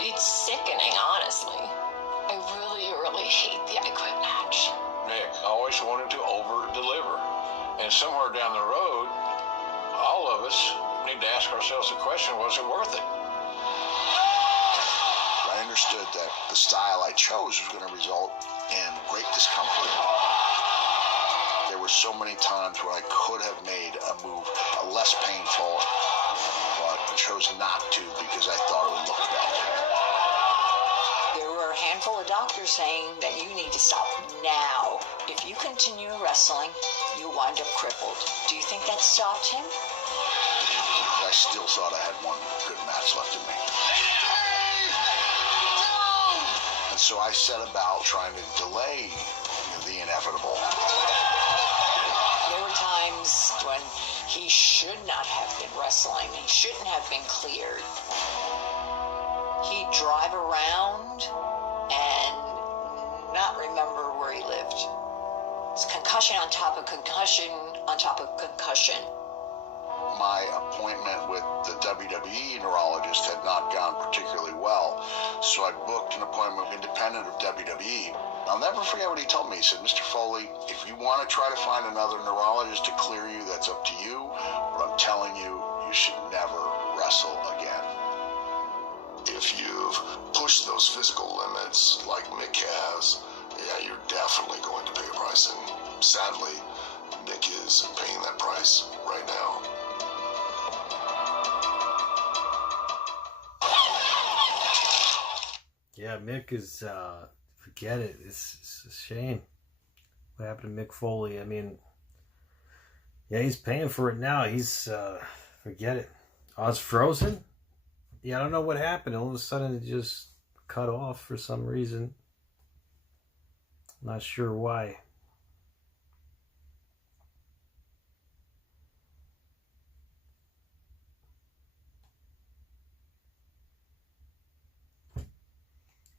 It's sickening, honestly. I really, really hate the I Quit match. Nick always wanted to over-deliver. And somewhere down the road, all of us need to ask ourselves the question, was it worth it? I understood that the style I chose was going to result in great discomfort. There were so many times when I could have made a move less painful, but I chose not to because I thought it would look better. There were a handful of doctors saying that you need to stop now. If you continue wrestling, you'll wind up crippled. Do you think that stopped him? I still thought I had one good match left in me. And so I set about trying to delay the inevitable. There were times when he should not have been wrestling. He shouldn't have been cleared. He'd drive around and not remember where he lived. It's concussion on top of concussion on top of concussion. My appointment with the WWE neurologist had not gone particularly well, so I booked an appointment independent of WWE. I'll never forget what he told me. He said, Mr. Foley, if you want to try to find another neurologist to clear you, that's up to you. But I'm telling you, you should never wrestle again. If you've pushed those physical limits like Mick has, yeah, you're definitely going to pay a price. And sadly, Mick is paying that price right now. Yeah, Mick is, forget it. It's a shame what happened to Mick Foley. I mean, yeah, he's paying for it now. He's, forget it. Oh, it's frozen? Yeah, I don't know what happened. All of a sudden it just cut off for some reason. Not sure why.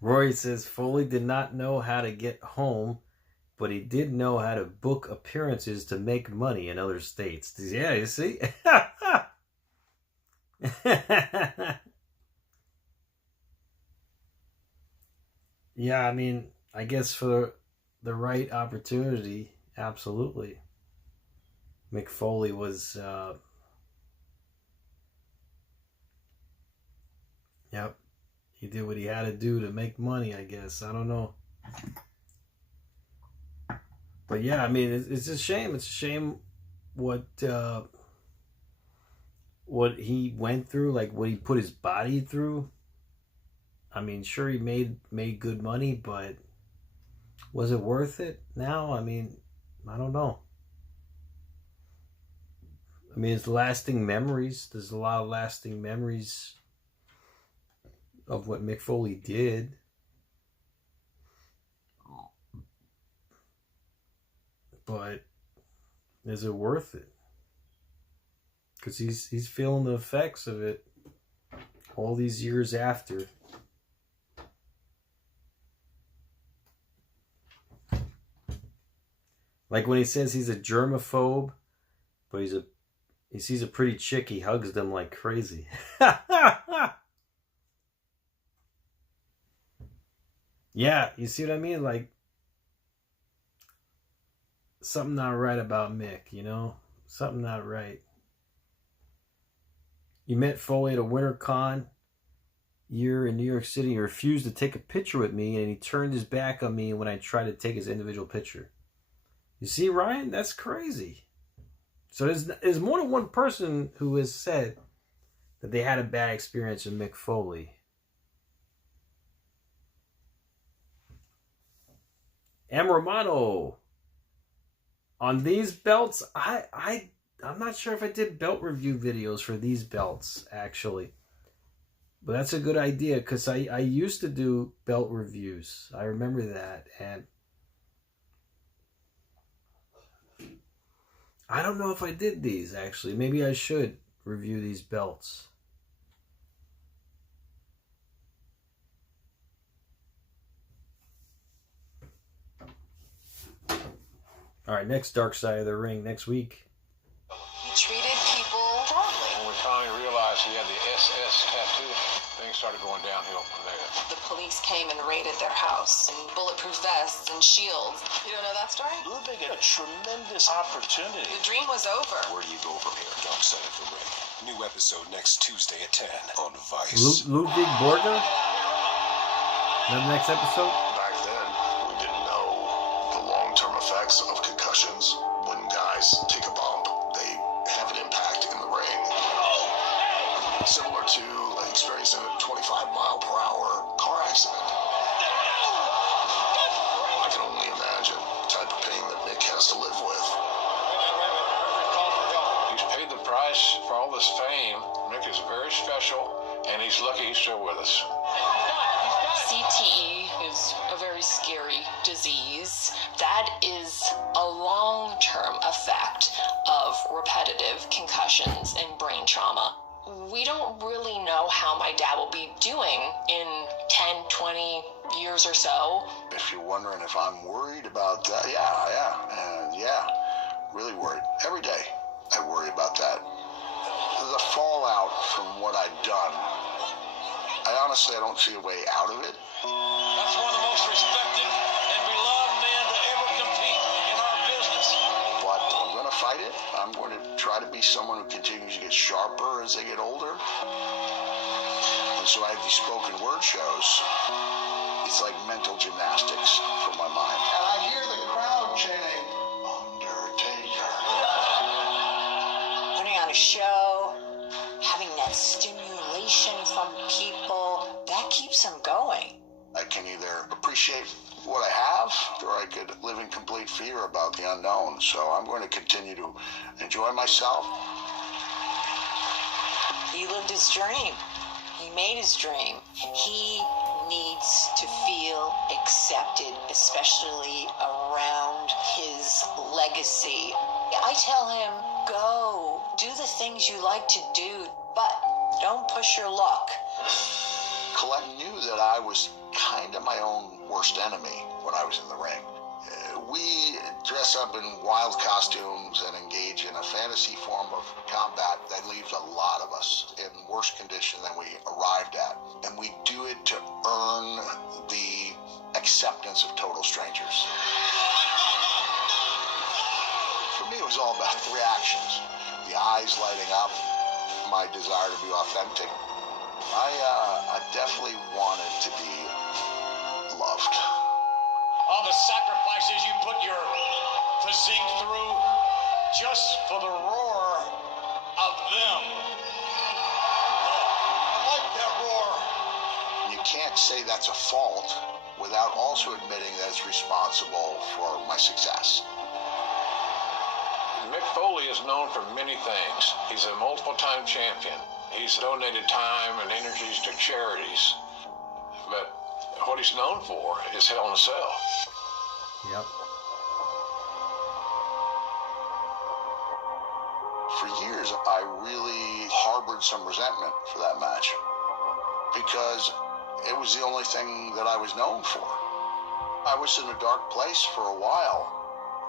Roy says Foley did not know how to get home, but he did know how to book appearances to make money in other states. Yeah, you see? Yeah, I mean, I guess for the right opportunity, absolutely. Mick Foley was, yep. He did what he had to do to make money, I guess. I don't know. But yeah, I mean, it's a shame. It's a shame what he went through, like what he put his body through. I mean, sure, he made good money, but was it worth it now? I mean, I don't know. I mean, it's lasting memories. There's a lot of lasting memories of what Mick Foley did. But is it worth it? Because he's feeling the effects of it all these years after. Like when he says he's a germaphobe, but he sees a pretty chick, he hugs them like crazy. Yeah, you see what I mean? Like, something not right about Mick, you know? Something not right. You met Foley at a WinterCon year in New York City. He refused to take a picture with me, and he turned his back on me when I tried to take his individual picture. You see, Ryan? That's crazy. So there's more than one person who has said that they had a bad experience with Mick Foley. M. Romano. On these belts, I'm not sure if I did belt review videos for these belts, actually. But that's a good idea, because I used to do belt reviews. I remember that. And I don't know if I did these, actually. Maybe I should review these belts. All right, next Dark Side of the Ring next week. He treated people wrongly. When we finally realized he had the SS tattoo, things started going downhill. downhill from there. The police came and raided their house in bulletproof vests and shields. You don't know that story? Ludwig had a tremendous opportunity. The dream was over. Where do you go from here? Dark Side of the Ring. New episode next Tuesday at 10 on Vice. Ludwig Borga? The next episode? Back then, we didn't know the long-term effects of concussions. When guys take a bump, they have an impact in the ring. Similar to experiencing a 25-mile-per-hour car accident. I can only imagine the type of pain that Nick has to live with. He's paid the price for all this fame. Nick is very special, and he's lucky he's still with us. CTE is a very scary disease. That is a long-term effect of repetitive concussions and brain trauma. We don't really know how my dad will be doing in 10, 20 years or so. If you're wondering if I'm worried about that, yeah, really worried. Every day I worry about that. The fallout from what I've done, I honestly don't see a way out of it. That's one of the most respected and beloved men to ever compete in our business. But I'm going to fight it. I'm going to try to be someone who continues to get sharper as they get older. And so I have these spoken word shows. It's like mental gymnastics for my mind. And I hear the crowd chanting, Undertaker. Putting on a show, having that stimulation from people, that keeps them going. I can either appreciate what I have, or I could live in complete fear about the unknown. So I'm going to continue to enjoy myself. He lived his dream. He made his dream. He needs to feel accepted, especially around his legacy. I tell him, go, do the things you like to do, but don't push your luck. Colette knew that I was kind of my own worst enemy when I was in the ring. We dress up in wild costumes and engage in a fantasy form of combat that leaves a lot of us in worse condition than we arrived at. And we do it to earn the acceptance of total strangers. For me, it was all about the reactions. The eyes lighting up, my desire to be authentic. I definitely wanted to be loved. All the sacrifices you put your physique through just for the roar of them. I like that roar. You can't say that's a fault without also admitting that it's responsible for my success. Mick Foley is known for many things. He's a multiple-time champion. He's donated time and energies to charities. But what he's known for is Hell in a Cell. Yep. For years, I really harbored some resentment for that match because it was the only thing that I was known for. I was in a dark place for a while.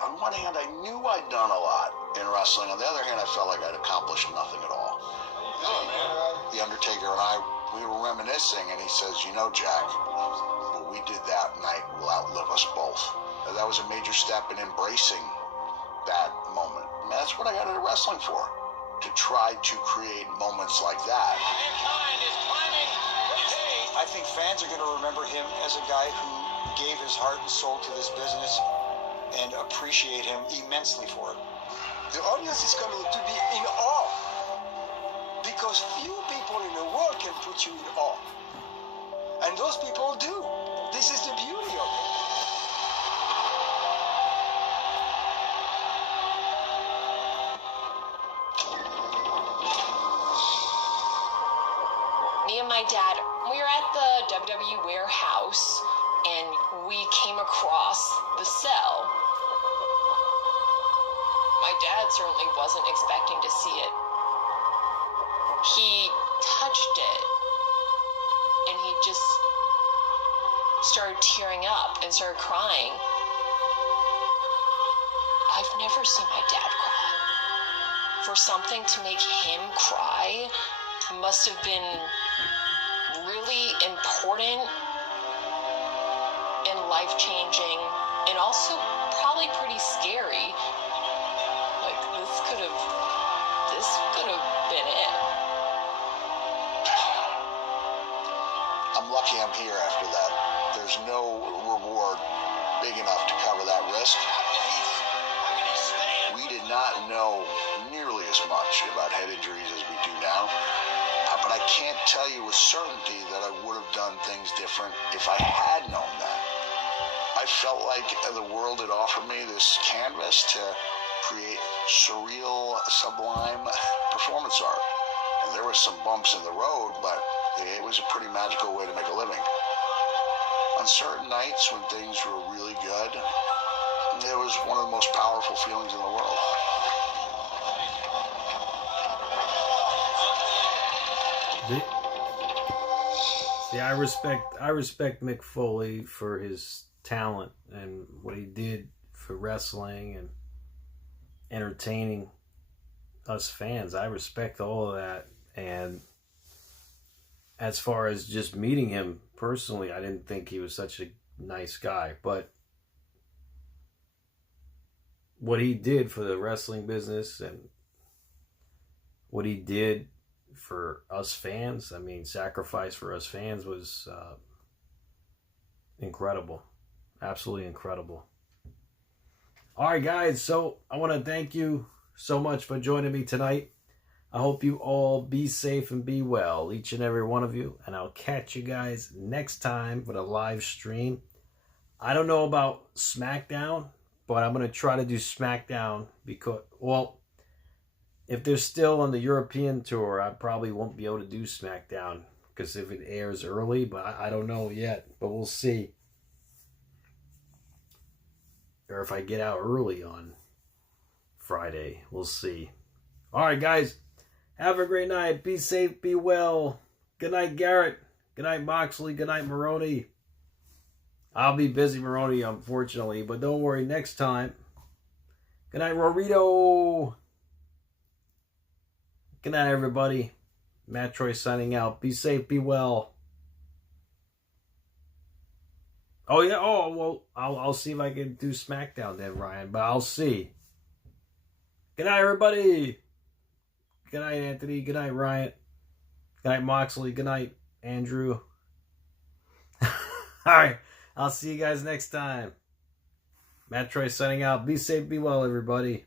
On one hand, I knew I'd done a lot in wrestling. On the other hand, I felt like I'd accomplished nothing at all. The Undertaker and I, we were reminiscing, and he says, you know, Jack, what we did that night will outlive us both. And that was a major step in embracing that moment. I mean, that's what I got into wrestling for, to try to create moments like that. I think fans are going to remember him as a guy who gave his heart and soul to this business and appreciate him immensely for it. The audience is coming to be in awe because few people in the world can put you in awe. And those people do. This is the beauty of it. Me and my dad, we were at the WWE warehouse, and we came across the cell. My dad certainly wasn't expecting to see it. He touched it, and he just started tearing up and started crying. I've never seen my dad cry. For something to make him cry must have been really important important and life-changing, and also probably pretty scary. Like, this could have been it. I'm lucky I'm here after that. There's no reward big enough to cover that risk. We did not know nearly as much about head injuries as we do now, but I can't tell you with certainty that I would have done things different if I had known that. I felt like the world had offered me this canvas to create surreal, sublime performance art. And there were some bumps in the road, but it was a pretty magical way to make a living. On certain nights when things were really good, it was one of the most powerful feelings in the world. See, I respect Mick Foley for his talent and what he did for wrestling and entertaining us fans. I respect all of that. And as far as just meeting him personally, I didn't think he was such a nice guy. But what he did for the wrestling business and what he did for us fans, I mean, sacrifice for us fans was incredible. Absolutely incredible. All right, guys. So I want to thank you so much for joining me tonight. I hope you all be safe and be well, each and every one of you. And I'll catch you guys next time with a live stream. I don't know about SmackDown, but I'm going to try to do SmackDown because, well, if they're still on the European tour, I probably won't be able to do SmackDown because if it airs early, but I don't know yet, but we'll see. Or if I get out early on Friday, we'll see. All right, guys. Have a great night. Be safe. Be well. Good night, Garrett. Good night, Moxley. Good night, Maroney. I'll be busy, Maroney, unfortunately. But don't worry, next time. Good night, Rorito. Good night, everybody. MATTROISE signing out. Be safe. Be well. Oh, yeah. Oh, well, I'll see if I can do SmackDown then, Ryan. But I'll see. Good night, everybody. Good night, Anthony. Good night, Ryan. Good night, Moxley. Good night, Andrew. All right. I'll see you guys next time. MATTROISE signing out. Be safe, be well, everybody.